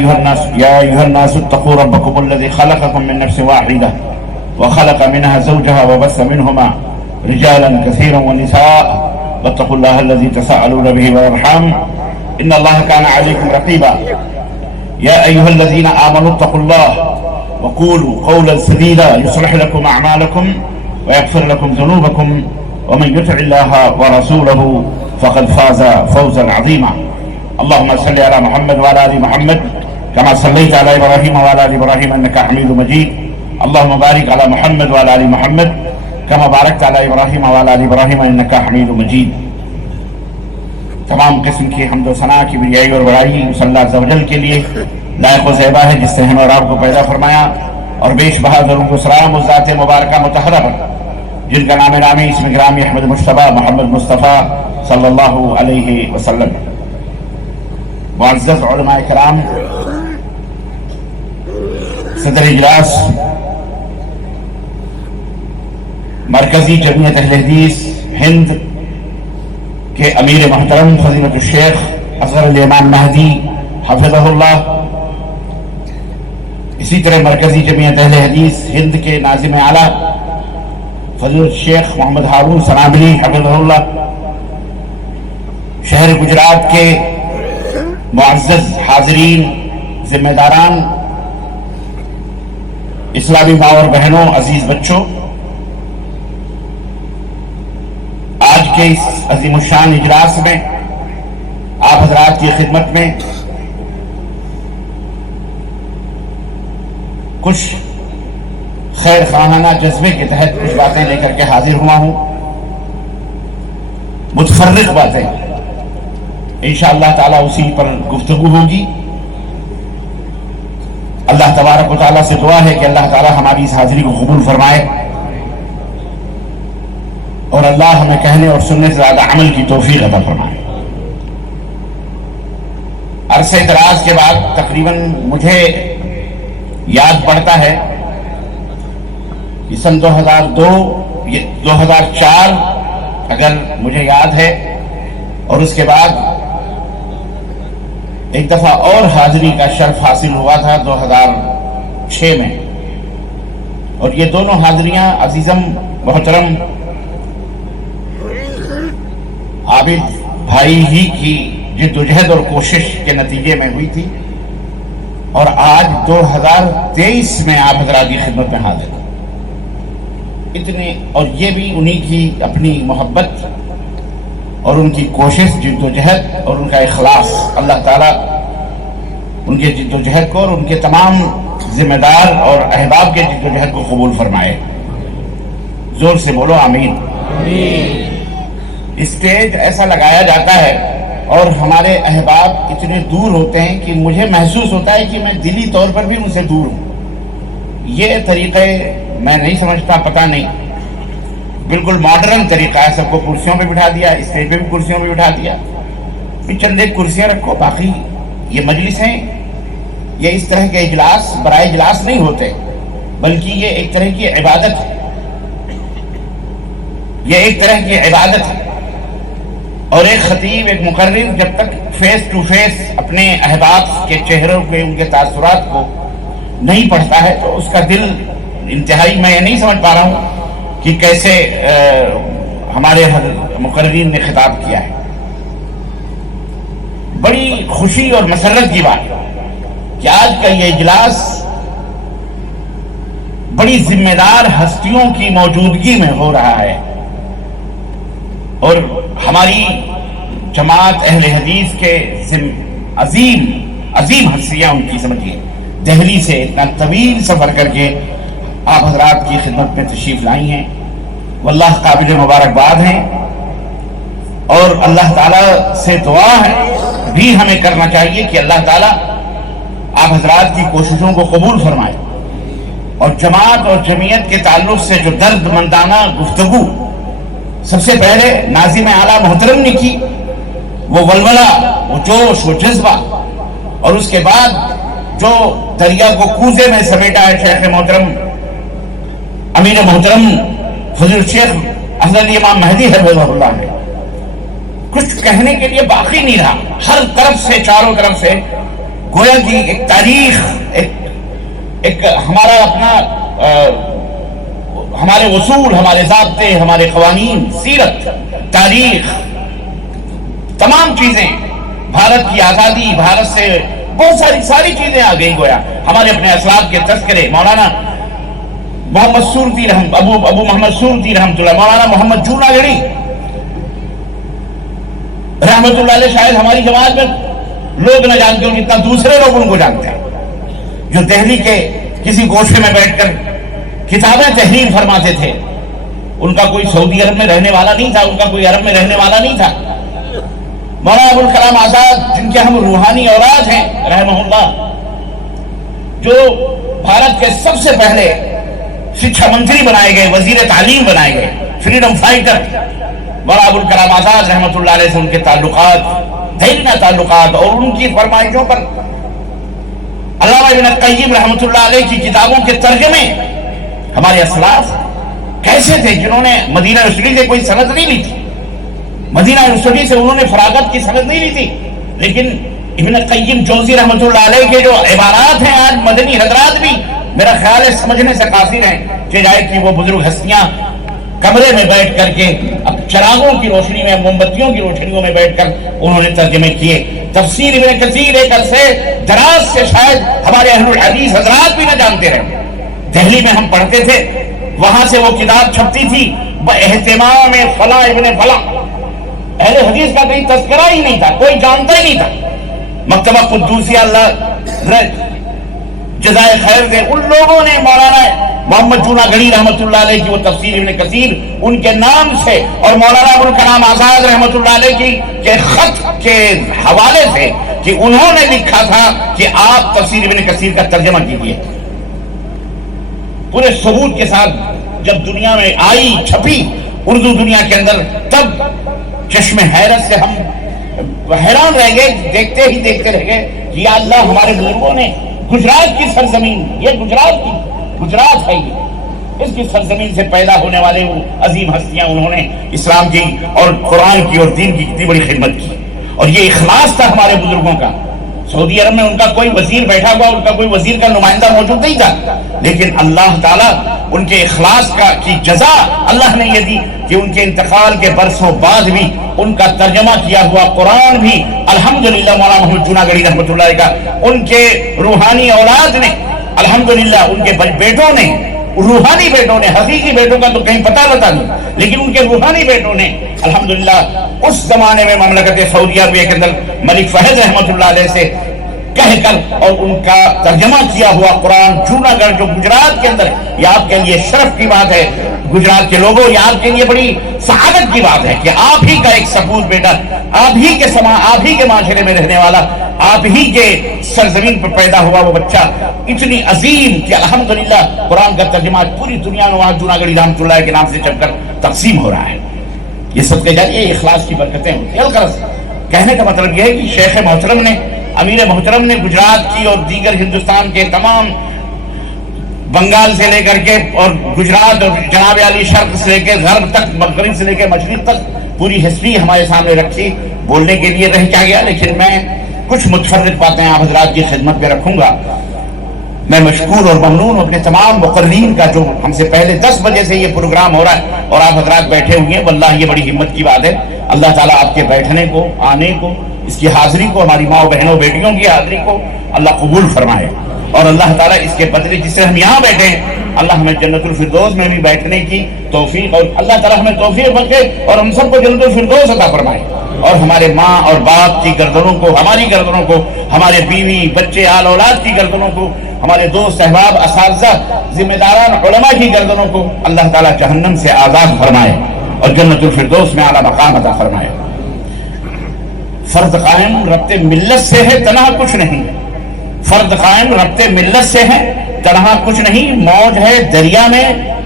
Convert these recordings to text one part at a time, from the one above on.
أيها الناس اتقوا ربكم الذي خلقكم من نفس واحدة وخلق منها زوجها وبث منهما رجالا كثيرا ونساء واتقوا الله الذي تساءلون به والأرحام إن الله كان عليكم رقيبا يا أيها الذين آمنوا اتقوا الله وقولوا قولا سديدا يصلح لكم أعمالكم ويغفر لكم ذنوبكم ومن يطع الله ورسوله فقد فاز فوزا عظيما اللهم صل على محمد وعلى آل محمد كما صليت على إبراهيم وعلى آل إبراهيم إنك حميد مجيد اللهم بارك على محمد وعلى آل محمد كما باركت على إبراهيم وعلى آل إبراهيم إنك حميد مجيد۔ تمام قسم کی حمد و ثنا کی بڑائی اور بڑائی اس اللہ عز و جل کے لیے لائق و زیبا ہے جس سے ہمیں اور آپ کو پیدا فرمایا، اور بیش بہادر و سلام اس ذات مبارکہ متحرہ پر جن کا نام نامی اسم گرامی احمد مصطفیٰ محمد مصطفیٰ صلی اللہ علیہ وسلم۔ معزز علماء کرام، صدر اجلاس مرکزی جمعیت اہل حدیث ہند کے امیر محترم فضیلت الشیخ اصغر علی امام مہدی حفظہ اللہ، اسی طرح مرکزی جمعیت اہل حدیث ہند کے ناظم اعلیٰ فضیلت الشیخ محمد ہارون سنابلی حفظہ اللہ، شہر گجرات کے معزز حاضرین، ذمہ داران، اسلامی ماں اور بہنوں، عزیز بچوں، آج کے اس عظیم الشان اجلاس میں آپ حضرات کی خدمت میں کچھ خیر خواہانہ جذبے کے تحت کچھ باتیں لے کر کے حاضر ہوا ہوں، متفرق باتیں، انشاءاللہ تعالیٰ اسی پر گفتگو ہوگی۔ اللہ تبارک و تعالیٰ سے دعا ہے کہ اللہ تعالیٰ ہماری اس حاضری کو قبول فرمائے، اور اللہ ہمیں کہنے اور سننے سے زیادہ عمل کی توفیق عطا فرمائے۔ عرصہ دراز کے بعد تقریباً مجھے یاد پڑتا ہے کہ سن 2004 اگر مجھے یاد ہے، اور اس کے بعد ایک دفعہ اور حاضری کا شرف حاصل ہوا تھا 2006 میں، اور یہ دونوں حاضریاں عزیزم محترم عابد بھائی ہی کی جد و جہد اور کوشش کے نتیجے میں ہوئی تھی، اور آج 2023 میں آپ حضرات کی خدمت میں حاضر ہیں۔ اتنے، اور یہ بھی انہی کی اپنی محبت اور ان کی کوشش، جد و جہد اور ان کا اخلاص، اللہ تعالیٰ ان کے جد و جہد کو اور ان کے تمام ذمہ دار اور احباب کے جد و جہد کو قبول فرمائے۔ زور سے بولو آمین۔ اسٹیج ایسا لگایا جاتا ہے اور ہمارے احباب اتنے دور ہوتے ہیں کہ مجھے محسوس ہوتا ہے کہ میں دلی طور پر بھی ان سے دور ہوں۔ یہ طریقے میں نہیں سمجھتا، پتہ نہیں، بالکل ماڈرن طریقہ ہے، سب کو کرسیوں پہ بٹھا دیا، اسٹیج پہ بھی کرسیوں پہ بٹھا دیا، چند ایک کرسیاں رکھو، باقی یہ مجلس ہیں، یہ اس طرح کے اجلاس برائے اجلاس نہیں ہوتے، بلکہ یہ ایک طرح کی عبادت ہے، یہ ایک طرح کی عبادت ہے۔ اور ایک خطیب، ایک مقرر جب تک فیس ٹو فیس اپنے احباب کے چہروں کے، ان کے تاثرات کو نہیں پڑھتا ہے تو اس کا دل انتہائی، میں یہ نہیں سمجھ پا رہا ہوں کہ کیسے ہمارے مقررین نے خطاب کیا ہے۔ بڑی خوشی اور مسرت کی بات کہ آج کا یہ اجلاس بڑی ذمہ دار ہستیوں کی موجودگی میں ہو رہا ہے، اور ہماری جماعت اہل حدیث کے عظیم ہستیاں ان کی، سمجھیے دہلی سے اتنا طویل سفر کر کے آپ حضرات کی خدمت میں تشریف لائی ہیں، واللہ قابل مبارکباد ہیں، اور اللہ تعالیٰ سے دعا ہے بھی ہمیں کرنا چاہیے کہ اللہ تعالیٰ آپ حضرات کی کوششوں کو قبول فرمائے، اور جماعت اور جمعیت کے تعلق سے جو درد مندانہ گفتگو سب سے پہلے ناظم اعلیٰ محترم نے کی، وہ ولولہ، وہ جوش، وہ جذبہ، اور اس کے بعد جو دریا کو کوزے میں سمیٹا ہے شیخ محترم امیر محترم فضیلت الشیخ اصغر علی امام مہدی حفظہ اللہ ہے، کچھ کہنے کے لیے باقی نہیں رہا، ہر طرف سے، چاروں طرف سے گویا کہ ایک تاریخ، ایک ہمارا اپنا ہمارے اصول، ہمارے ضابطے، ہمارے قوانین، سیرت، تاریخ، تمام چیزیں، بھارت کی آزادی، بھارت سے بہت ساری چیزیں آ گئی. گویا ہمارے اپنے اسلاف کے تذکرے، مولانا محمد سورتی ابو محمد سورتی رحمۃ اللہ، مولانا محمد جوناگڑھی رحمۃ اللہ علیہ، شاید ہماری جماعت میں لوگ نہ جانتے ہوں جتنا دوسرے لوگ ان کو جانتے ہیں، جو دہلی کے کسی گوشے میں بیٹھ کر کتابیں تحریر فرماتے تھے. ان کا کوئی سعودی عرب میں رہنے والا نہیں تھا، ان کا کوئی عرب میں رہنے والا نہیں تھا. مولانا ابوالکلام آزاد، جن کے ہم روحانی اولاد ہیں رحمہ اللہ، جو بھارت کے سب سے پہلے شکشا منتری بنائے گئے، وزیر تعلیم بنائے گئے، فریڈم فائٹر، مولانا ابوالکلام آزاد رحمۃ اللہ علیہ سے ان کے تعلقات، دھیرنا تعلقات، اور ان کی فرمائشوں پر علامہ ابن القیم رحمۃ اللہ علیہ کی کتابوں کے ترجمے ہمارے اسلاف کیسے تھے، جنہوں نے مدینہ یونیورسٹی سے کوئی سند نہیں لی تھی، مدینہ یونیورسٹی سے انہوں نے فراغت کی سند نہیں لی تھی، لیکن ابن القیم جوزی رحمۃ اللہ علیہ کے جو عبارات ہیں آج مدنی حضرات بھی میرا خیال ہے سمجھنے سے قاصر ہیں، کہ جائے کہ وہ بزرگ ہستیاں کمرے میں بیٹھ کر کے اب چراغوں کی روشنی میں، موم بتیوں کی روشنیوں میں بیٹھ کر انہوں نے ترجمے کیے. تفسیر ابن کثیر ایک عرصے دراز سے شاید ہمارے اہل الحدیث حضرات بھی نہ جانتے رہے. دہلی میں ہم پڑھتے تھے، وہاں سے وہ کتاب چھپتی تھی اہتمام فلاں ابن فلاں، اہل حدیث کا کہیں تذکرہ ہی نہیں تھا، کوئی جانتا ہی نہیں تھا. مکتبہ قدوسیہ اللہ جزائے خیر دے، ان لوگوں نے مولانا محمد جوناگڑھی رحمۃ اللہ علیہ کی وہ تفسیر ابن کثیر ان کے نام سے، اور مولانا ابوالکلام آزاد رحمۃ اللہ علیہ کی کے خط کے حوالے سے، کہ انہوں نے لکھا تھا کہ آپ تفسیر ابن کثیر کا ترجمہ کیجیے. پورے ثبوت کے ساتھ جب دنیا میں آئی، چھپی اردو دنیا کے اندر، تب چشم حیرت سے ہم حیران رہ گئے، دیکھتے ہی دیکھتے رہ گئے کہ یا اللہ، ہمارے بزرگوں نے گجرات کی سرزمین، یہ گجرات ہے، یہ اس کی سرزمین سے پیدا ہونے والے وہ عظیم ہستیاں، انہوں نے اسلام کی اور قرآن کی اور دین کی کتنی بڑی خدمت کی. اور یہ اخلاص تھا ہمارے بزرگوں کا. سعودی عرب میں ان کا کوئی وزیر بیٹھا ہوا، ان کا کوئی وزیر کا نمائندہ موجود نہیں تھا، لیکن اللہ تعالیٰ ان کے اخلاص کی جزا اللہ نے یہ دی کہ ان کے انتقال کے برسوں بعد بھی ان کا ترجمہ کیا ہوا قرآن بھی الحمدللہ مولانا محمد جوناگڑھی رحمۃ اللہ کا، ان کے روحانی اولاد نے، الحمدللہ ان کے بیٹوں نے، روحانی بیٹوں نے، حقیقی بیٹوں کا تو کہیں پتہ لتا نہیں، لیکن ان کے روحانی بیٹوں نے الحمدللہ اس زمانے میں مملکت سعودی عربیہ کے اندر ملک فہد رحمۃ اللہ علیہ سے کہہ کر اور ان کا ترجمہ کیا ہوا قرآن جوناگڑھ جو گجرات کے اندر، یہ آپ کے لیے شرف کی بات ہے، گجرات کے لوگوں، یہ آپ کے لیے بڑی سعادت کی بات ہے کہ آپ ہی کا ایک سپوت بیٹا، آپ ہی کے معاشرے میں رہنے والا، آپ ہی کے سرزمین پر پیدا ہوا وہ بچہ اتنی عظیم کہ الحمدللہ قرآن کا ترجمہ پوری دنیا میں وہاں جوناگڑھی رحمۃ اللہ کے نام سے چل کر تقسیم ہو رہا ہے. یہ سب کے جاری یہ اخلاص کی برکتیں ہوتی ہیں. الغرض کہنے کا مطلب یہ ہے کہ شیخ محترم نے، امیر محترم نے گجرات کی اور دیگر ہندوستان کے تمام، بنگال سے لے کر کے اور گجرات اور جناب عالی شرق سے لے کے غرب تک، مغرب سے لے کے مشرق تک پوری ہسٹری ہمارے سامنے رکھی. بولنے کے لیے رہ کیا گیا، لیکن میں کچھ متفرق باتیں آپ حضرات کی خدمت میں رکھوں گا. میں مشکور اور ممنون اپنے تمام مقررین کا، جو ہم سے پہلے 10 بجے سے یہ پروگرام ہو رہا ہے اور آپ حضرات بیٹھے ہوئے ہیں. واللہ یہ بڑی ہمت کی بات ہے. اللہ تعالیٰ آپ کے بیٹھنے کو، آنے کو، اس کی حاضری کو، ہماری ماں بہنوں بیٹیوں کی حاضری کو اللہ قبول فرمائے. اور اللہ تعالیٰ اس کے بدلے جس سے ہم یہاں بیٹھے ہیں، اللہ ہمیں جنت الفردوس میں بھی بیٹھنے کی توفیق، اور اللہ تعالیٰ ہمیں توفیق بخشے اور ہم سب کو جنت الفردوس عطا فرمائے. اور ہمارے ماں اور باپ کی گردنوں کو، ہماری گردنوں کو، ہمارے بیوی بچے آل اولاد کی گردنوں کو، ہمارے دوست احباب اساتذہ ذمہ داران علماء کی گردنوں کو اللہ تعالیٰ جہنم سے آزاد فرمائے اور جنت الفردوس میں اعلیٰ مقام عطا فرمائے. فرد قائم ربط ملت سے ہے، تنہا کچھ نہیں. فرد قائم ربط ملت سے ہے، تنہا کچھ نہیں. موج ہے دریا میں،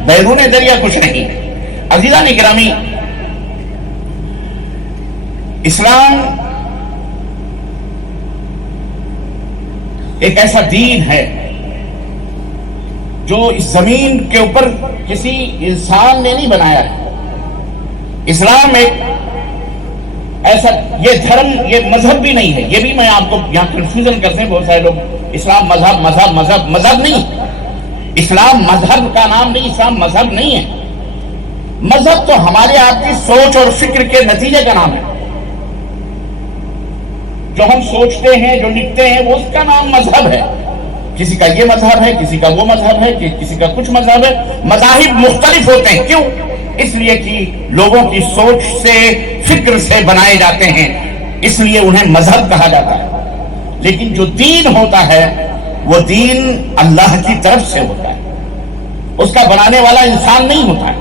بیرون دریا کچھ نہیں. عزیزان گرامی، اسلام ایک ایسا دین ہے جو اس زمین کے اوپر کسی انسان نے نہیں بنایا ہے. اسلام ایک ایسا یہ دھرم یہ مذہب بھی نہیں ہے. یہ بھی میں آپ کو یہاں کنفیوژن کرتے ہیں بہت سارے لوگ. اسلام مذہب مذہب مذہب مذہب نہیں. اسلام مذہب کا نام نہیں. اسلام مذہب نہیں ہے. مذہب تو ہمارے آپ کی سوچ اور فکر کے نتیجے کا نام ہے. جو ہم سوچتے ہیں جو لکھتے ہیں وہ اس کا نام مذہب ہے. کسی کا یہ مذہب ہے, کسی کا وہ مذہب ہے, کسی کا کچھ مذہب ہے. مذاہب مختلف ہوتے ہیں. کیوں؟ اس لیے کہ لوگوں کی سوچ سے فکر سے بنائے جاتے ہیں, اس لیے انہیں مذہب کہا جاتا ہے. لیکن جو دین ہوتا ہے وہ دین اللہ کی طرف سے ہوتا ہے. اس کا بنانے والا انسان نہیں ہوتا ہے.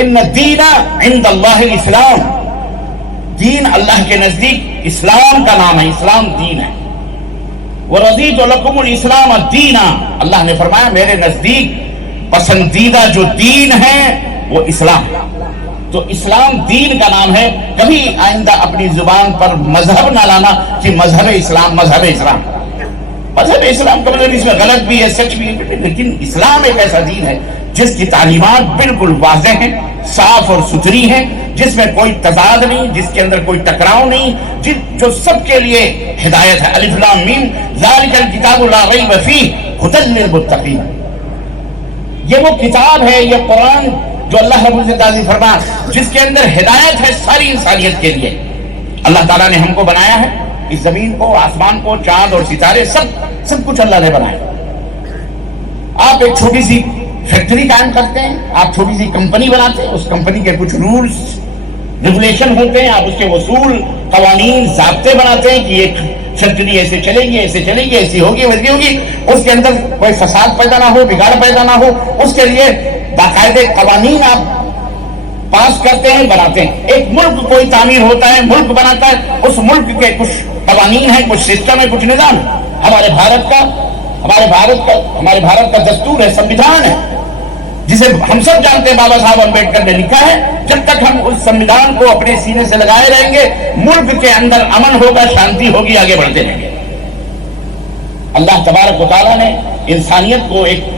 ان الدین عند اللہ الاسلام. دین اللہ کے نزدیک اسلام کا نام ہے. اسلام دین ہے. وَرَضِيتُ لَكُمُ الْإِسْلَامَ دِينًا. اللہ نے فرمایا میرے نزدیک پسندیدہ جو دین ہے وہ اسلام. تو اسلام دین کا نام ہے. کبھی آئندہ اپنی زبان پر مذہب نہ لانا کہ مذہب اسلام مذہب اسلام. مذہب اسلام کا مطلب اس میں غلط بھی ہے سچ بھی ہے, لیکن اسلام ایک ایسا دین ہے جس کی تعلیمات بالکل واضح ہیں, صاف اور ستھری ہیں, جس میں کوئی تضاد نہیں, جس کے اندر کوئی ٹکراؤ نہیں, جو سب کے لیے ہدایت ہے. الف لام میم ذالک الکتاب لا ریب فیہ ھدی للمتقین. یہ وہ کتاب ہے, یہ قرآن جو اللہ رب العزت فرما جس کے اندر ہدایت ہے ساری انسانیت کے لیے. اللہ تعالیٰ نے ہم کو بنایا ہے, اس زمین کو, آسمان کو, چاند اور ستارے, سب کچھ اللہ نے بنایا. آپ ایک چھوٹی سی فیکٹری قائم کرتے ہیں, آپ چھوٹی سی کمپنی بناتے ہیں, اس کمپنی کے کچھ رولز ریگولیشن ہوتے ہیں, آپ اس کے اصول قوانین ضابطے بناتے ہیں کہ یہ فیکٹری ایسے چلے گی, ایسے چلے گی, ایسی ہوگی, ویسی ہوگی. اس کے اندر کوئی فساد پیدا نہ ہو, بگاڑ پیدا نہ ہو, اس کے لیے باقاعدے قوانین آپ پاس کرتے ہیں, بناتے ہیں. ایک ملک کوئی تعمیر ہوتا ہے, ملک بناتا ہے, اس ملک کے کچھ قوانین ہیں, کچھ سسٹم ہے, کچھ نظام. ہمارے بھارت کا دستور ہے, سمویدھان ہے, جسے ہم سب جانتے ہیں بابا صاحب امبیڈکر نے لکھا ہے. جب تک ہم اس سمویدھان کو اپنے سینے سے لگائے رہیں گے ملک کے اندر امن ہوگا, شانتی ہوگی, آگے بڑھتے رہیں گے. اللہ تبارک و تعالیٰ نے انسانیت کو ایک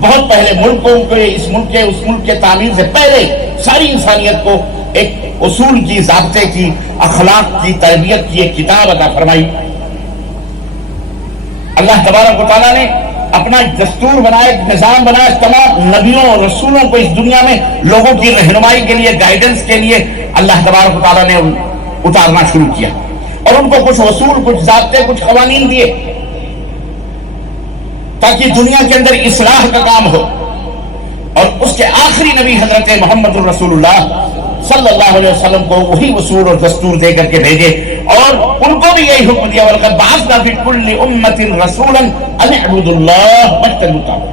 بہت پہلے اس ملک کے تعمیر سے پہلے ساری انسانیت کو ایک اصول کی, ضابطے کی, اخلاق کی, تربیت کی ایک کتاب عطا فرمائی. اللہ تبارک و تعالیٰ نے اپنا دستور بنایا, نظام بنایا, تمام نبیوں اور رسولوں کو اس دنیا میں لوگوں کی رہنمائی کے لیے, گائیڈنس کے لیے اللہ تبارک و تعالیٰ نے اتارنا شروع کیا, اور ان کو کچھ اصول, کچھ ضابطے, کچھ قوانین دیے تاکہ دنیا کے اندر اصلاح کا کام ہو. اور اس کے آخری نبی حضرت محمد الرسول اللہ صلی اللہ علیہ وسلم کو وہی اصول اور دستور دے کر کے بھیجے, اور ان کو بھی یہی حکم دیا وَلَقَدْ بَعَثْنَا فِي كُلِّ أُمَّةٍ رَسُولًا أَنِ اعْبُدُوا اللَّهَ وَاجْتَنِبُوا الطَّاغُوتَ.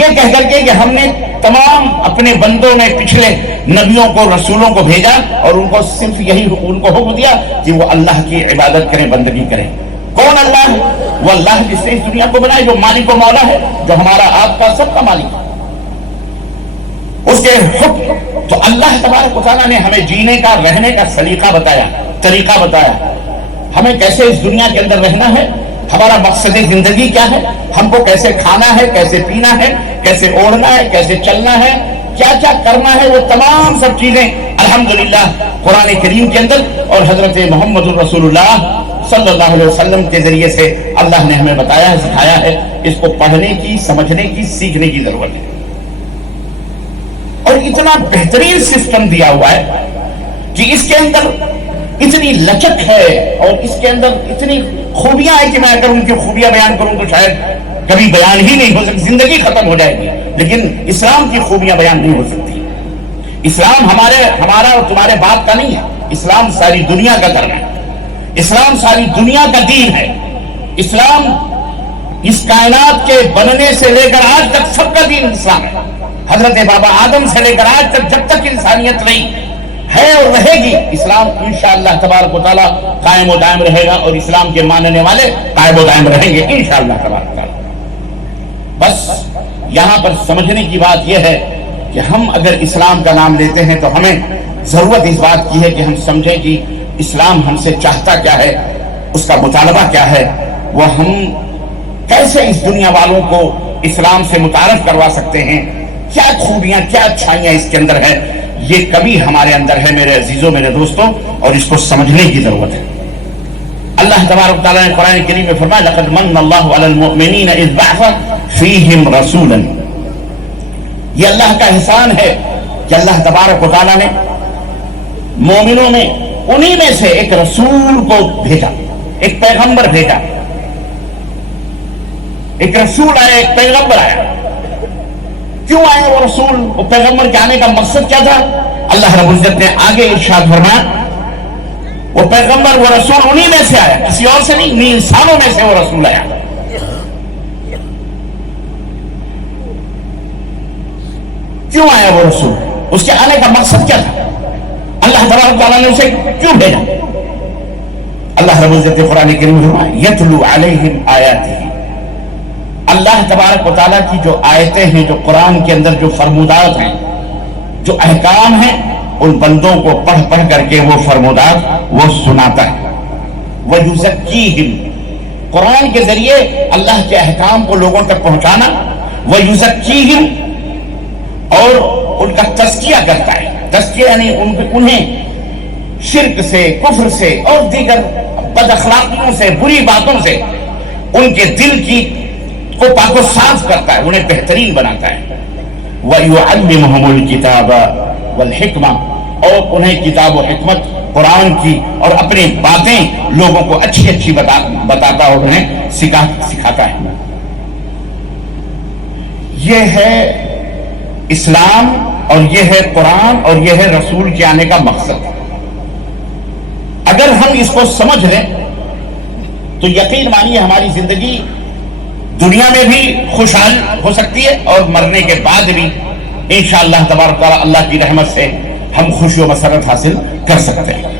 یہ کہہ کر کے کہ ہم نے تمام اپنے بندوں میں پچھلے نبیوں کو, رسولوں کو بھیجا, اور ان کو صرف یہی ان کو حکم دیا کہ وہ اللہ کی عبادت کریں, بندگی کریں. کون اللہ ہے؟ وہ اللہ جس نے اس دنیا کو بنایا, جو مالک و مولا ہے, جو ہمارا آپ کا سب کا مالک ہے. اس کے حکم تو اللہ تبارک و تعالیٰ نے ہمیں جینے کا, رہنے کا سلیقہ بتایا, طریقہ بتایا, ہمیں کیسے اس دنیا کے اندر رہنا ہے, ہمارا مقصد زندگی کیا ہے, ہم کو کیسے کھانا ہے, کیسے پینا ہے, کیسے اوڑھنا ہے, کیسے چلنا ہے, کیا کیا کرنا ہے, وہ تمام سب چیزیں الحمدللہ قرآن کریم کے اندر اور حضرت محمد الرسول اللہ صلی اللہ علیہ وسلم کے ذریعے سے اللہ نے ہمیں بتایا ہے, سکھایا ہے. اس کو پڑھنے کی, سمجھنے کی, سیکھنے کی ضرورت ہے. اور اتنا بہترین سسٹم دیا ہوا ہے کہ اس کے اندر اتنی لچک ہے اور اس کے اندر اتنی خوبیاں ہیں کہ میں اگر ان کی خوبیاں بیان کروں تو شاید کبھی بیان ہی نہیں ہو سکتی, زندگی ختم ہو جائے گی. لیکن اسلام کی خوبیاں بیان نہیں ہو سکتی. اسلام ہمارا اور تمہارے باپ کا نہیں ہے. اسلام ساری دنیا کا دھرم ہے. اسلام ساری دنیا کا دین ہے. اسلام اس کائنات کے بننے سے لے کر آج تک سب کا دین اسلام ہے. حضرت بابا آدم سے لے کر آج تک جب تک انسانیت رہی ہے اور رہے گی, اسلام انشاءاللہ تبارک و تعالیٰ قائم و دائم رہے گا, اور اسلام کے ماننے والے قائم و دائم رہیں گے انشاءاللہ تبارک و تعالیٰ. بس یہاں پر سمجھنے کی بات یہ ہے کہ ہم اگر اسلام کا نام لیتے ہیں تو ہمیں ضرورت اس بات کی ہے کہ ہم سمجھیں کہ اسلام ہم سے چاہتا کیا ہے, اس کا مطالبہ کیا ہے, وہ ہم کیسے اس دنیا والوں کو اسلام سے متعارف کروا سکتے ہیں, کیا خوبیاں, کیا اچھائیاں اس کے اندر ہیں. یہ کمی ہمارے اندر ہے میرے عزیزوں، میرے دوستوں، اور اس کو سمجھنے کی ضرورت ہے۔ اللہ تبارک تعالیٰ نے قرآن کریم میں فرمایا لقد من اللہ علی المؤمنین اذ بعث فیہم رسولا، یہ اللہ کا احسان ہے کہ اللہ تبارک و تعالیٰ نے مومنوں میں انہی میں سے ایک رسول کو بھیجا، ایک پیغمبر بھیجا، ایک رسول آیا، ایک پیغمبر آیا۔ کیوں آیا وہ رسول؟ وہ پیغمبر کے آنے کا مقصد کیا تھا؟ اللہ رب العزت نے آگے ارشاد فرمایا وہ پیغمبر، وہ رسول انہی میں سے آیا، کسی اور سے نہیں، انہی انسانوں میں سے وہ رسول آیا۔ کیوں آیا وہ رسول؟ اس کے آنے کا مقصد کیا تھا؟ اللہ تبارک تعالیٰ نے اسے کیوں بھیجا؟ اللہ رب العزت نے قرآن کریم میں فرمایا یتلو علیہم آیاتہ، اللہ تبارک و تعالیٰ کی جو آیتیں ہیں، جو قرآن کے اندر جو فرمودات ہیں، جو احکام ہیں، ان بندوں کو پڑھ پڑھ کر کے وہ فرمودات وہ سناتا ہے۔ وَيُزَكِّيهِمْ، قرآن کے ذریعے اللہ کے احکام کو لوگوں تک پہنچانا، وَيُزَكِّيهِمْ، اور ان کا تزکیہ کرتا ہے۔ تزکیہ یعنی انہیں شرک سے، کفر سے اور دیگر بد اخلاقیوں سے، بری باتوں سے ان کے دل کی کو پاک و صاف کرتا ہے، انہیں بہترین بناتا ہے۔ وَيُعَلِّمُهُمُ الْكِتَابَ وَالْحِكْمَةَ، اور انہیں کتاب و حکمت قرآن کی اور اپنی باتیں لوگوں کو اچھی اچھی بتاتا اور انہیں سکھاتا ہے۔ یہ ہے اسلام، اور یہ ہے قرآن، اور یہ ہے رسول کے آنے کا مقصد۔ اگر ہم اس کو سمجھ لیں تو یقین مانیے ہماری زندگی دنیا میں بھی خوشحال ہو سکتی ہے، اور مرنے کے بعد بھی انشاءاللہ تبارک تعالیٰ اللہ کی رحمت سے ہم خوشی و مسرت حاصل کر سکتے ہیں۔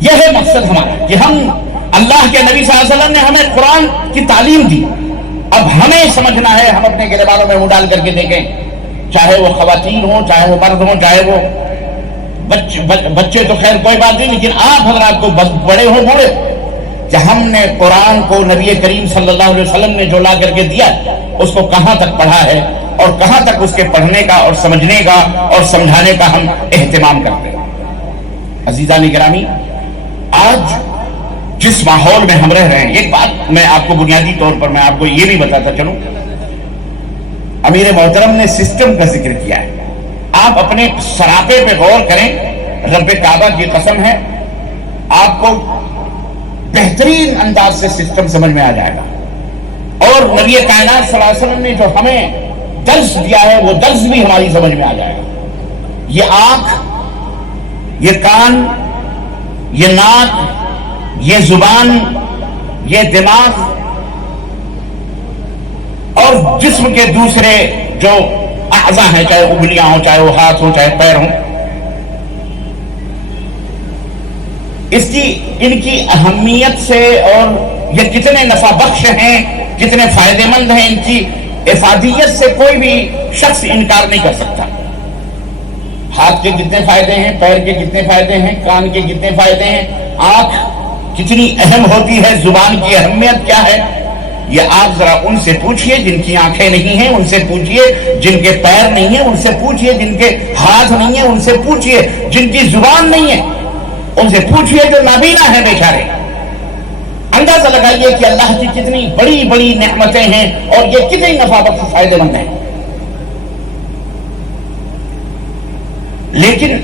یہ ہے مقصد ہمارا کہ ہم، اللہ کے نبی صلی اللہ علیہ وسلم نے ہمیں قرآن کی تعلیم دی، اب ہمیں سمجھنا ہے۔ ہم اپنے گریبانوں میں منہ ڈال کر کے دیکھیں، چاہے وہ خواتین ہوں، چاہے وہ مرد ہوں، چاہے وہ بچے تو خیر کوئی بات نہیں، لیکن آپ حضرات کو بڑے ہوں بوڑھے، کہ ہم نے قرآن کو نبی کریم صلی اللہ علیہ وسلم نے جو لا کر کے دیا اس کو کہاں تک پڑھا ہے، اور کہاں تک اس کے پڑھنے کا اور سمجھنے کا اور سمجھانے کا ہم اہتمام کرتے ہیں۔ عزیزان گرامی، آج جس ماحول میں ہم رہ رہے ہیں، ایک بات میں آپ کو بنیادی طور پر میں آپ کو یہ بھی بتاتا چلوں، امیر محترم نے سسٹم کا ذکر کیا ہے، آپ اپنے سراپے پہ غور کریں، رب کعبہ کی قسم ہے آپ کو بہترین انداز سے سسٹم سمجھ میں آ جائے گا، اور نبی کائنات صلی اللہ علیہ وسلم نے جو ہمیں درس دیا ہے وہ درس بھی ہماری سمجھ میں آ جائے گا۔ یہ آنکھ، یہ کان، یہ ناک، یہ زبان، یہ دماغ، اور جسم کے دوسرے جو اعضاء ہیں، چاہے انگلیاں ہوں، چاہے وہ ہاتھ ہوں، چاہے پیر ہوں، اس کی ان کی اہمیت سے اور یہ کتنے نفع بخش ہیں، کتنے فائدے مند ہیں، ان کی افادیت سے کوئی بھی شخص انکار نہیں کر سکتا۔ ہاتھ کے کتنے فائدے ہیں، پیر کے کتنے فائدے ہیں، کان کے کتنے فائدے ہیں، آنکھ کتنی اہم ہوتی ہے، زبان کی اہمیت کیا ہے، یہ آپ ذرا ان سے پوچھئے جن کی آنکھیں نہیں ہیں، ان سے پوچھئے جن کے پیر نہیں ہیں، ان سے پوچھئے جن کے ہاتھ نہیں ہیں، ان سے پوچھئے جن کی زبان نہیں ہے، ان سے پوچھئے جو نابینا ہیں بیچارے۔ اندازہ لگائیے کہ اللہ کی کتنی بڑی بڑی نعمتیں ہیں اور یہ کتنی نفع بخش فائدے مند ہیں۔ لیکن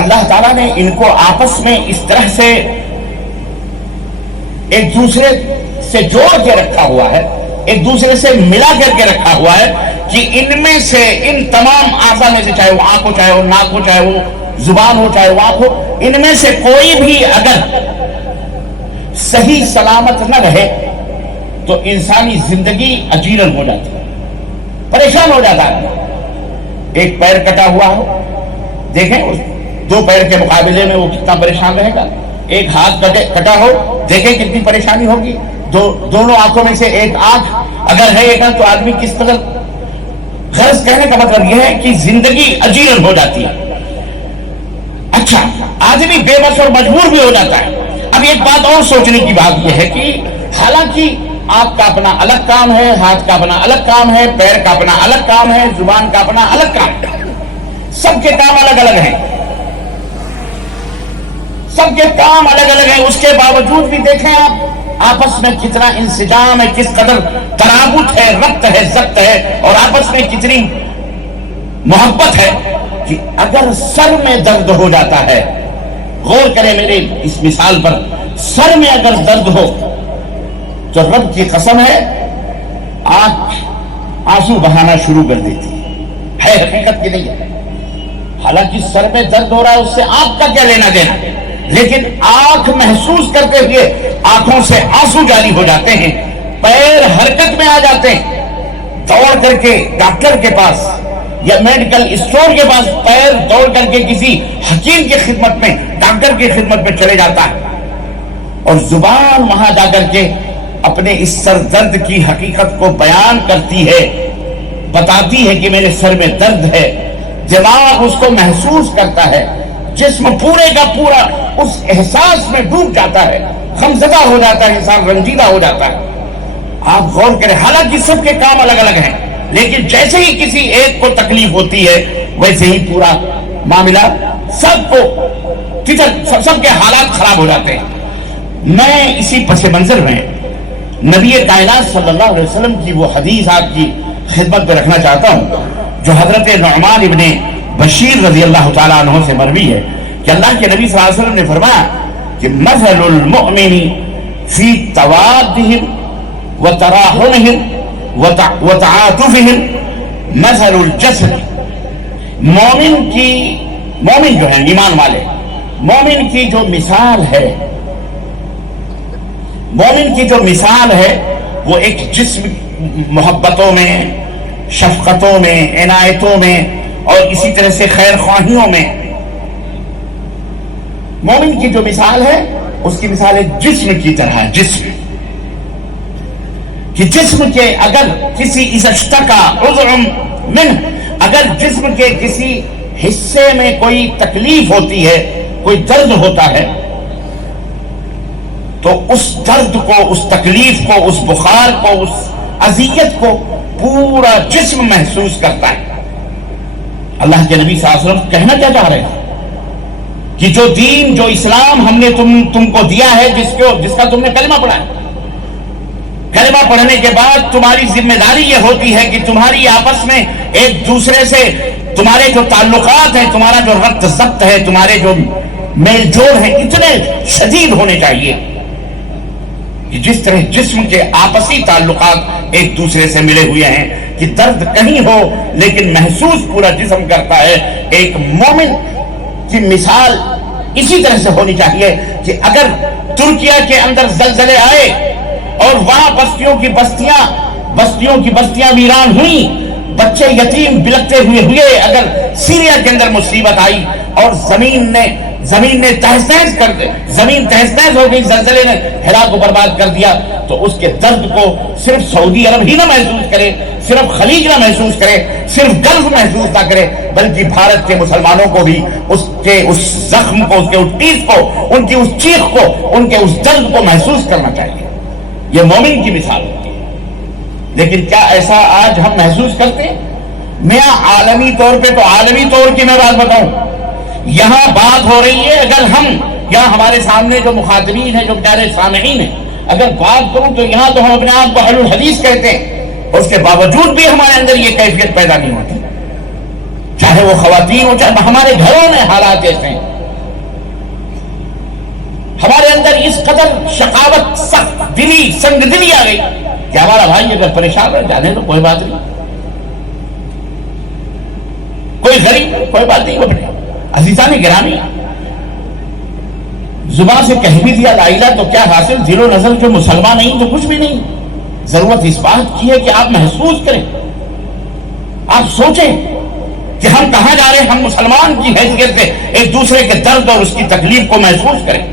اللہ تعالیٰ نے ان کو آپس میں اس طرح سے ایک دوسرے سے جوڑ کے رکھا ہوا ہے، ایک دوسرے سے ملا کر کے رکھا ہوا ہے کہ ان میں سے، ان تمام اعضاء میں سے، چاہے وہ آنکھ ہو، چاہے وہ ناک ہو، چاہے وہ زبان ہو، چاہے وہ آنکھ ہو، ان میں سے کوئی بھی اگر صحیح سلامت نہ رہے تو انسانی زندگی اجیرن ہو جاتی ہے، پریشان ہو جاتا ہے۔ ایک پیر کٹا ہوا ہو، دیکھیں اس دو پیر کے مقابلے میں وہ کتنا پریشان رہے گا۔ ایک ہاتھ کٹا ہو، دیکھیں کتنی پریشانی ہوگی۔ دونوں آنکھوں میں سے ایک آنکھ اگر ہے گا تو آدمی کس قدر، غرض کہنے کا مطلب یہ ہے کہ زندگی اجیرن ہو جاتی ہے۔ اچھا، آدمی بے بس اور مجبور بھی ہو جاتا ہے۔ اب ایک بات اور سوچنے کی بات یہ ہے کہ حالانکہ آنکھ کا اپنا الگ کام ہے، ہاتھ کا اپنا الگ کام ہے، پیر کا اپنا الگ کام ہے، زبان کا اپنا الگ کام ہے، سب کے کام الگ الگ ہیں، سب کے کام الگ الگ ہیں۔ اس کے باوجود بھی دیکھیں آپ آپس میں کتنا انسجام ہے، کس قدر ترابط ہے، ربط ہے، ضبط ہے، اور آپس میں کتنی محبت ہے کہ اگر سر میں درد ہو جاتا ہے، غور کریں میرے اس مثال پر، سر میں اگر درد ہو تو رب کی قسم ہے آنکھ آنسو بہانا شروع کر دیتی ہے، حقیقت کی نہیں ہے۔ حالانکہ سر میں درد ہو رہا ہے، اس سے آنکھ کا کیا لینا دینا، لیکن آنکھ محسوس کرتے ہوئے آنکھوں سے آنسو جاری ہو جاتے ہیں، پیر حرکت میں آ جاتے ہیں، دوڑ کر کے ڈاکٹر کے پاس یا میڈیکل اسٹور کے پاس پیر دوڑ کر کے کسی حکیم کی خدمت میں، ڈاکٹر کی خدمت میں چلے جاتا ہے، اور زبان وہاں جا کر کے اپنے اس سر درد کی حقیقت کو بیان کرتی ہے، بتاتی ہے کہ میرے سر میں درد ہے، دماغ اس کو محسوس کرتا ہے، جسم پورے کا پورا اس احساس میں ڈوب جاتا ہے، غمزدہ ہو جاتا ہے، انسان رنجیدہ ہو جاتا ہے۔ آپ غور کریں، حالانکہ سب کے کام الگ الگ ہیں، لیکن جیسے ہی کسی ایک کو تکلیف ہوتی ہے ویسے ہی پورا معاملہ سب کو سب کے حالات خراب ہو جاتے ہیں۔ میں اسی پس منظر میں نبی کائنات صلی اللہ علیہ وسلم کی وہ حدیث آپ کی خدمت میں رکھنا چاہتا ہوں جو حضرت نعمان ابن بشیر رضی اللہ تعالیٰ عنہ سے مروی ہے کہ اللہ کے نبی صلی اللہ علیہ وسلم نے فرمایا کہ مثل المؤمن فی توادہم وتراحمہم وتعاطفہم مثل الجسد، مومن جو ہے ایمان والے، مومن کی جو مثال ہے، مومن کی جو مثال ہے وہ ایک جسم محبتوں میں، شفقتوں میں، عنایتوں میں اور اسی طرح سے خیر خواہیوں میں، مومن کی جو مثال ہے اس کی مثال ایک جسم کی طرح ہے، جسم کہ جسم کے اگر کسی اشتکا عضو منہ، اگر جسم کے کسی حصے میں کوئی تکلیف ہوتی ہے، کوئی درد ہوتا ہے، تو اس درد کو، اس تکلیف کو، اس بخار کو، اس اذیت کو پورا جسم محسوس کرتا ہے۔ اللہ کے نبی صلی اللہ علیہ وسلم کہنا کیا چاہ رہے ہیں کہ جو دین، جو اسلام ہم نے تم کو دیا ہے، جس کا تم نے کلمہ پڑھا ہے، کلمہ پڑھنے کے بعد تمہاری ذمہ داری یہ ہوتی ہے کہ تمہاری آپس میں ایک دوسرے سے تمہارے جو تعلقات ہیں، تمہارا جو ربط ضبط ہے، تمہارے جو میل جوڑ ہیں، اتنے شدید ہونے چاہیے کہ جس طرح جسم کے آپسی تعلقات ایک دوسرے سے ملے ہوئے ہیں کہ درد کہیں ہو لیکن محسوس پورا جسم کرتا ہے۔ ایک مومن کی مثال اسی طرح سے ہونی چاہیے کہ اگر ترکیہ کے اندر زلزلے آئے اور وہاں بستیوں کی بستیاں ویران ہوئیں، بچے یتیم بلکتے ہوئے، اگر سیریا کے اندر مصیبت آئی اور زمین تہس نہس ہو گئی، زلزلے نے ہرا کو برباد کر دیا، تو اس کے درد کو صرف سعودی عرب ہی نہ محسوس کرے، صرف خلیج نہ محسوس کرے، صرف گلف محسوس نہ کرے، بلکہ بھارت کے مسلمانوں کو بھی اس کے اس زخم کو، اس کے اس ٹیس کو، ان کی اس چیخ کو، ان کے اس درد کو محسوس کرنا چاہیے۔ یہ مومن کی مثال ہوتی ہے۔ لیکن کیا ایسا آج ہم محسوس کرتے ہیں؟ میں عالمی طور پہ تو عالمی طور کی میں بات بتاؤں، یہاں بات ہو رہی ہے، اگر ہم یہاں ہمارے سامنے جو مخاطبین ہیں، جو بیچارے سامعین ہیں، اگر بات کروں تو یہاں تو ہم اپنے آپ کو اہل الحدیث کہتے ہیں، اور اس کے باوجود بھی ہمارے اندر یہ کیفیت پیدا نہیں ہوتی، چاہے وہ خواتین ہو، چاہے ہمارے گھروں میں حالات ایسے ہیں، ہمارے اندر اس قدر شقاوت، سخت دلی، سنگ دلی آ گئی کہ ہمارا بھائی اگر پریشان رہ جانے تو کوئی بات نہیں، کوئی غریب کوئی بات نہیں، وہ عزیزان گرامی زبان سے کہہ بھی دیا لا الہ تو کیا حاصل، دل و نظر جو مسلمان نہیں تو کچھ بھی نہیں۔ ضرورت اس بات کی ہے کہ آپ محسوس کریں، آپ سوچیں کہ ہم کہاں جا رہے ہیں، ہم مسلمان کی حیثیت سے ایک دوسرے کے درد اور اس کی تکلیف کو محسوس کریں۔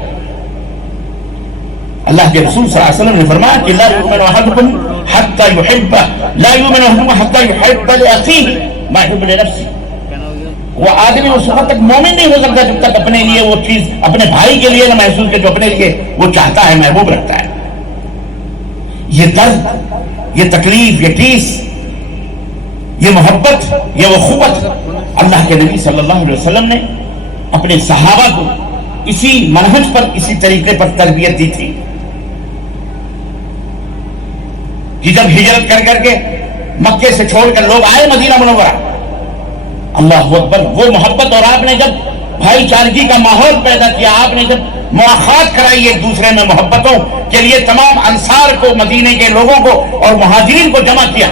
اللہ کے رسول صلی اللہ علیہ وسلم نے فرمایا کہ لا یؤمن احدکم حتی یحب لأخیہ ما یحب لنفسہ، وہ آدمی اس وقت تک مومن نہیں ہو سکتا جب تک اپنے لیے وہ چیز اپنے بھائی کے لیے نہ محسوس کرے جو اپنے لیے وہ چاہتا ہے، محبوب رکھتا ہے۔ یہ درد، یہ تکلیف، یہ ٹیس، یہ محبت، یہ اخوت اللہ کے نبی صلی اللہ علیہ وسلم نے اپنے صحابہ کو اسی منہج پر، اسی طریقے پر تربیت دی تھی کہ جب ہجرت کر کر کے مکے سے چھوڑ کر لوگ آئے مدینہ منورہ، اللہ اکبر، وہ محبت، اور آپ نے جب بھائی چارگی کا ماحول پیدا کیا، آپ نے جب مواخات کرائی ایک دوسرے میں محبتوں کے لیے، تمام انصار کو، مدینے کے لوگوں کو اور مہاجرین کو جمع کیا،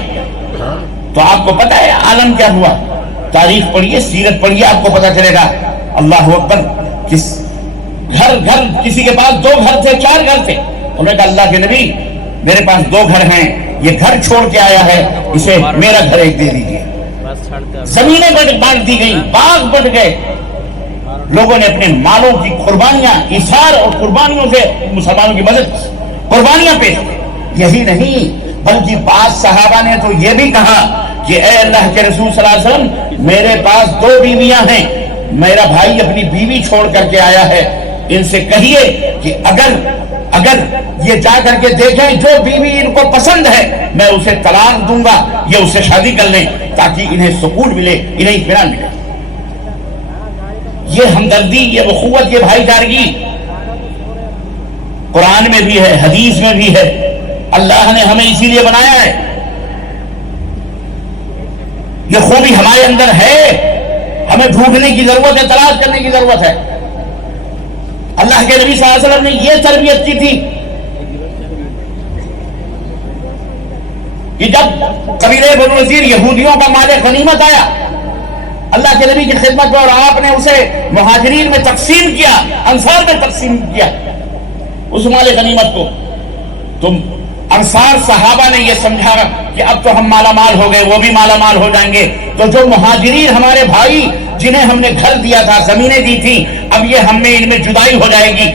تو آپ کو پتا ہے عالم کیا ہوا؟ تاریخ پڑھیے، سیرت پڑھیے، آپ کو پتا چلے گا۔ اللہ اکبر، گھر کسی کے پاس 2 گھر تھے، 4 گھر تھے، انہوں نے کہا اللہ کے نبی میرے پاس 2 گھر ہیں، یہ گھر چھوڑ کے آیا ہے، اسے میرا گھر ایک دے دیجیے۔ زمینیں بانٹ دی گئی، باغ بٹ گئے، لوگوں نے اپنے مالوں کی قربانیاں، ایثار اور قربانیوں سے مسلمانوں کی مدد، قربانیاں پیش کی۔ یہی نہیں بلکہ بعض صحابہ نے تو یہ بھی کہا کہ اے اللہ کے رسول صلی اللہ علیہ وسلم، میرے پاس 2 بیویاں ہیں، میرا بھائی اپنی بیوی چھوڑ کر کے آیا ہے، ان سے کہیے کہ اگر یہ جا کر کے دیکھیں جو بیوی ان کو پسند ہے میں اسے طلاق دوں گا، یہ اسے شادی کر لیں تاکہ انہیں سکون ملے، انہیں اطمینان ملے۔ یہ ہمدردی، یہ اخوت، یہ بھائی چارگی قرآن میں بھی ہے، حدیث میں بھی ہے، اللہ نے ہمیں اسی لیے بنایا ہے، یہ خوبی ہمارے اندر ہے، ہمیں ڈھونڈنے کی ضرورت ہے، تلاش کرنے کی ضرورت ہے۔ اللہ کے نبی صلی اللہ علیہ وسلم نے یہ تربیت کی تھی کہ جب قبیلہ بنو نذیر یہودیوں کا مال غنیمت آیا اللہ کے نبی کی خدمت میں، اور آپ نے اسے مہاجرین میں تقسیم کیا، انصار میں تقسیم کیا اس مال غنیمت کو، تم انصار صحابہ نے یہ سمجھا کہ اب تو ہم مالا مال ہو گئے، وہ بھی مالا مال ہو جائیں گے، تو جو مہاجرین ہمارے بھائی جنہیں ہم نے گھر دیا تھا، زمینیں دی تھی، اب یہ ہم میں ان میں جدائی ہو جائے گی،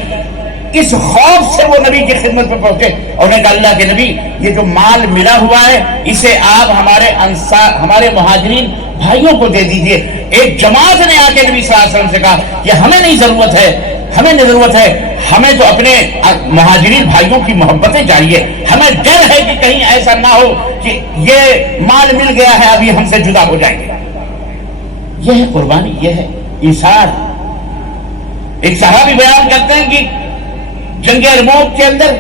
اس خوف سے وہ نبی کی خدمت میں پہنچے اور نے کہا اللہ کے نبی یہ جو مال ملا ہوا ہے اسے آپ ہمارے مہاجرین بھائیوں کو دے دیجئے۔ ایک جماعت نے آ کے نبی صلی اللہ علیہ وسلم سے کہا کہ ہمیں نہیں ضرورت ہے، ہمیں تو اپنے مہاجرین بھائیوں کی محبتیں چاہیے، ہمیں ڈر ہے کہ کہیں ایسا نہ ہو کہ یہ مال مل گیا ہے ابھی ہم سے جدا ہو جائیں گے۔ یہ ہے قربانی، یہ ہے ایثار۔ ایک صحابی بیان کرتے ہیں کہ جنگ یرموک کے اندر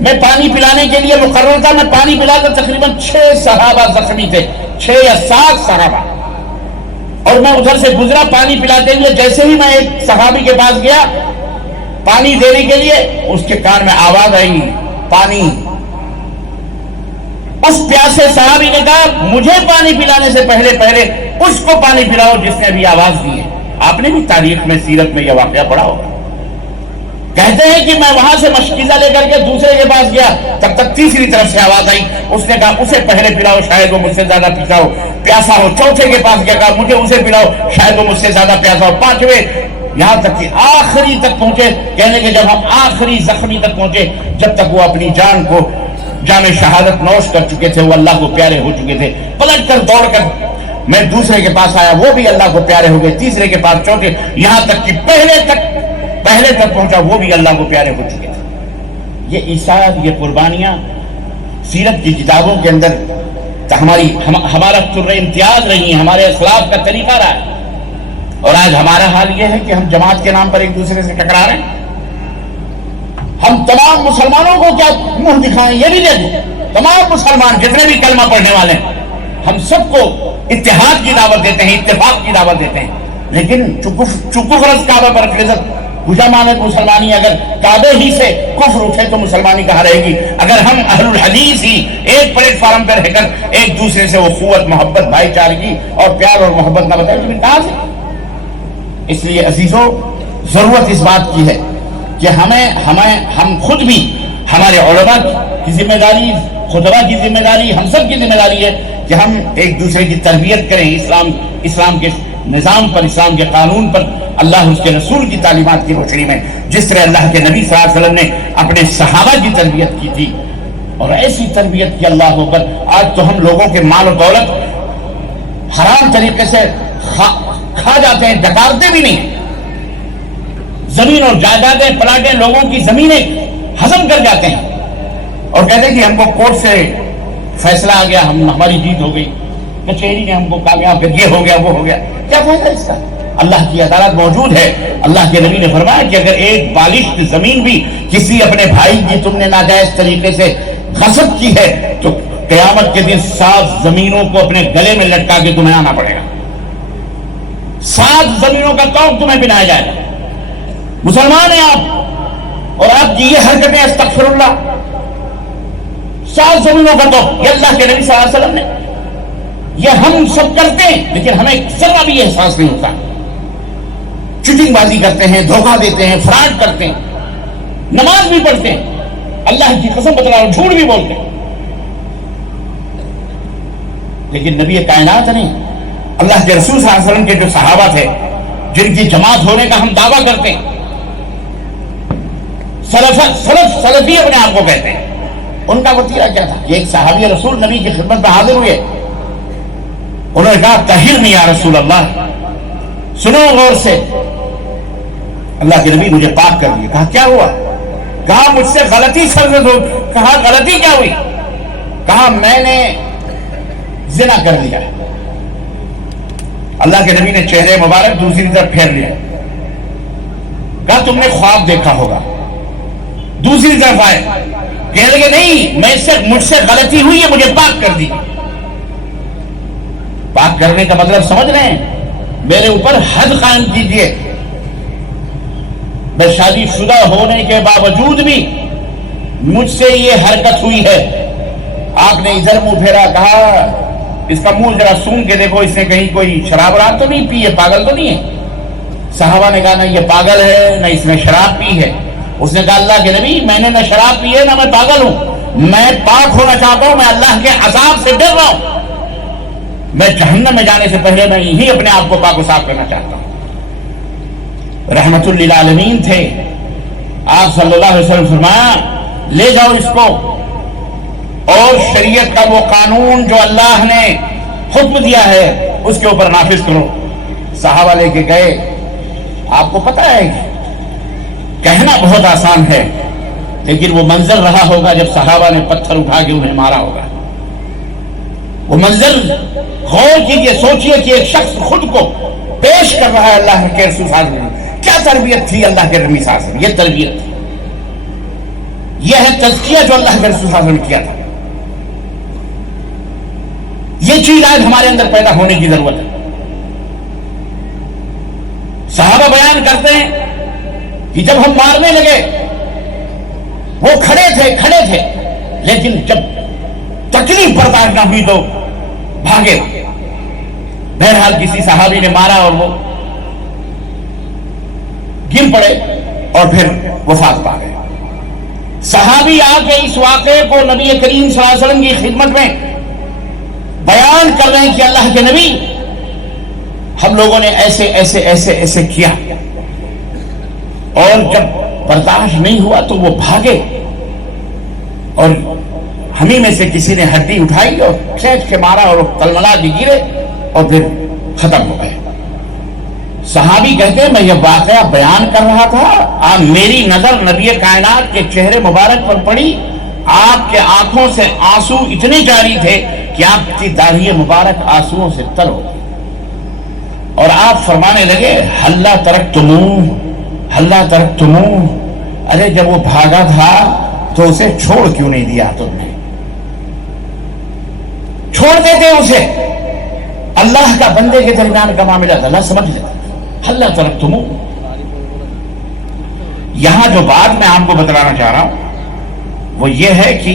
میں پانی پلانے کے لیے مقرر تھا، میں پانی پلا کر تقریباً 6 صحابہ زخمی تھے، 6 یا 7 صحابہ، اور میں ادھر سے گزرا پانی پلاتے ہوئے، جیسے ہی میں ایک صحابی کے پاس گیا پانی دینے کے لیے، اس کے کان میں آواز آئی پانی۔ اس پیاسے صحابی نے کہا مجھے پانی پلانے سے پہلے اس کو پانی پلاؤ جس نے ابھی آواز دی ہے۔ آپ نے بھی تاریخ میں، سیرت میں یہ واقعہ پڑھا ہوگا۔ کہتے ہیں کہ میں وہاں سے مشکیزہ لے کر کے دوسرے کے پاس گیا، تب تک تیسری طرف سے آواز آئی، اس نے کہا اسے پہلے پلاؤ شاید وہ مجھ سے زیادہ پیاسا ہو۔ چوتھے کے پاس گیا، کہا مجھے اسے پلاؤ شاید وہ مجھ سے زیادہ پیاسا ہو۔ 5ویں، یہاں تک کہ آخری تک پہنچے، کہنے کہ جب ہم آخری زخمی تک پہنچے، جب تک وہ اپنی جان کو جام شہادت نوش کر چکے تھے، وہ اللہ کو پیارے ہو چکے تھے، پلٹ کر دوڑ کر میں دوسرے کے پاس آیا، وہ بھی اللہ کو پیارے ہو گئے، تیسرے کے پاس، چوتھے، یہاں تک کہ پہلے تک پہنچا، وہ بھی اللہ کو پیارے ہو چکے تھے۔ یہ ایثار، یہ قربانیاں سیرت کی کتابوں کے اندر ہمارا سر امتیاز رہی ہیں، ہمارے اسلاف کا طریقہ رہا ہے۔ اور آج ہمارا حال یہ ہے کہ ہم جماعت کے نام پر ایک دوسرے سے ٹکرا رہے ہیں۔ ہم تمام مسلمانوں کو کیا منہ دکھائیں یہ بھی دیکھیں، تمام مسلمان جتنے بھی کلمہ پڑھنے والے ہیں ہم سب کو اتحاد کی دعوت دیتے ہیں، اتفاق کی دعوت دیتے ہیں، لیکن چکو فرض کعبہ پر فلزت پوجا مانت مسلمانی، اگر کعبے ہی سے کفر اٹھے تو مسلمانی کہاں رہے گی؟ اگر ہم اہل الحدیث ہی ایک پلیٹ فارم پر رہ کر ایک دوسرے سے اخوت، محبت، بھائی چارگی اور پیار اور محبت نہ بتائیں تو کہاں سے؟ اس لیے عزیزوں ضرورت اس بات کی ہے کہ ہم خود بھی، ہمارے علماء کی ذمہ داری، خطبہ کی ذمہ داری، ہم سب کی ذمہ داری ہے کہ ہم ایک دوسرے کی تربیت کریں اسلام کے نظام پر، اسلام کے قانون پر، اللہ اس کے رسول کی تعلیمات کی روشنی میں، جس طرح اللہ کے نبی صلی اللہ علیہ وسلم نے اپنے صحابہ کی تربیت کی تھی، اور ایسی تربیت کی اللہ پر آج تو ہم لوگوں کے مال و دولت حرام طریقے سے کھا جاتے ہیں، ڈکارتے بھی نہیں، زمین اور جائیدادیں، پلاٹیں، لوگوں کی زمینیں ہضم کر جاتے ہیں، اور کہتے ہیں کہ ہم کو کورٹ سے فیصلہ آ گیا, ہماری جیت ہو گئی, کچہری نے ہم کو کامیاب کر, یہ ہو گیا وہ ہو گیا. کیا فائدہ اس کا؟ اللہ کی عدالت موجود ہے. اللہ کے نبی نے فرمایا کہ اگر ایک بالشت زمین بھی کسی اپنے بھائی کی تم نے ناجائز طریقے سے غصب کی ہے تو قیامت کے دن 7 زمینوں کو اپنے گلے میں لٹکا کے تمہیں آنا پڑے گا. 7 زمینوں کا توق تمہیں بنایا جائے گا. مسلمان ہیں آپ, اور آپ کی یہ حرکتیں استغفر اللہ, 7 زمینوں کا توق, یہ اللہ کے نبی صلی اللہ علیہ وسلم نے, یہ ہم سب کرتے ہیں لیکن ہمیں ذرا بھی احساس نہیں ہوتا. چیٹنگ بازی کرتے ہیں, دھوکہ دیتے ہیں, فراڈ کرتے ہیں, نماز بھی پڑھتے ہیں, اللہ کی قسم بتا رہا ہوں جھوٹ بھی بولتے ہیں, لیکن نبی کائنات نہیں, اللہ کے رسول صلی اللہ علیہ وسلم کے جو صحابہ تھے جن کی جماعت ہونے کا ہم دعویٰ کرتے ہیں, سلفی اپنے آپ کو کہتے ہیں, ان کا وتیرہ کیا تھا کہ ایک صحابی رسول نبی کی خدمت میں حاضر ہوئے, انہوں نے کہا طہرنی یا رسول اللہ, سنو غور سے, اللہ کے نبی مجھے پاک کر دیے. کہا کیا ہوا؟ کہا مجھ سے غلطی سرزد ہو. کہا غلطی کیا ہوئی؟ کہا میں نے زنا کر لیا. اللہ کے نبی نے چہرے مبارک دوسری طرف پھیر لیا. کہا تم نے خواب دیکھا ہوگا. دوسری طرف آئے, کہنے لگے نہیں, مجھ سے غلطی ہوئی ہے, مجھے پاک کر دی. پاک کرنے کا مطلب سمجھ رہے ہیں؟ میرے اوپر حد قائم کیجئے. میں شادی شدہ ہونے کے باوجود بھی مجھ سے یہ حرکت ہوئی ہے. آپ نے ادھر منہ پھیرا, کہا اس کا منہ ذرا سون کے دیکھو, اس نے کہیں کوئی شراب رات تو نہیں پی ہے, پاگل تو نہیں ہے. صحابہ نے کہا نہ یہ پاگل ہے نہ اس نے شراب پی ہے. اس نے کہا اللہ کے نبی میں نے نہ شراب پی ہے نہ میں پاگل ہوں, میں پاک ہونا چاہتا ہوں, میں اللہ کے عذاب سے ڈر رہا ہوں, میں جہنم میں جانے سے پہلے میں ہی اپنے آپ کو پاک و صاف کرنا چاہتا ہوں. رحمت للعالمین تھے آپ صلی اللہ علیہ وسلم, فرمایا لے جاؤ اس کو, اور شریعت کا وہ قانون جو اللہ نے حکم دیا ہے اس کے اوپر نافذ کرو. صحابہ لے کے گئے. آپ کو پتا ہے کہنا بہت آسان ہے, لیکن وہ منظر رہا ہوگا جب صحابہ نے پتھر اٹھا کے انہیں مارا ہوگا. وہ منظر غور کیجئے, سوچئے کہ ایک شخص خود کو پیش کر رہا ہے اللہ کے رسول صلی اللہ علیہ وسلم. کیا تربیت تھی اللہ کے نبی صلی اللہ علیہ وسلم, یہ تربیت تھی, یہ ہے تزکیہ جو اللہ کے رسول صلی اللہ علیہ وسلم نے کیا تھا. یہ چیز آج ہمارے اندر پیدا ہونے کی ضرورت ہے. صحابہ بیان کرتے ہیں کہ جب ہم مارنے لگے وہ کھڑے تھے, لیکن جب تکلیف برداشت نہ ہوئی تو بھاگے. بہرحال کسی صحابی نے مارا اور وہ گر پڑے اور پھر وفات پا گئے. صحابی آ کے اس واقعے کو نبی کریم صلی اللہ علیہ وسلم کی خدمت میں بیان کر رہے ہیں کہ اللہ کے نبی ہم لوگوں نے ایسے ایسے ایسے ایسے کیا, اور جب برداشت نہیں ہوا تو وہ بھاگے, اور ہمیں میں سے کسی نے ہڈی اٹھائی اور کھینچ کے مارا اور تلملا کے گرے اور پھر ختم ہو گئے. صحابی کہتے ہیں میں یہ واقعہ بیان کر رہا تھا, میری نظر نبی کائنات کے چہرے مبارک پر پڑی, آپ کے آنکھوں سے آنسو اتنے جاری تھے کہ آپ کی داڑھی مبارک آنسوؤں سے تر ہو گئی, اور آپ فرمانے لگے ہلا ترکتموہ, ارے جب وہ بھاگا تھا تو اسے چھوڑ کیوں نہیں دیا تم نے؟ چھوڑ دیتے اسے, اللہ کا بندے کے درمیان کا معاملہ تھا, اللہ سمجھ لیتا. ہلا ترکتموہ, یہاں جو بات میں آپ کو بتلانا چاہ رہا ہوں وہ یہ ہے کہ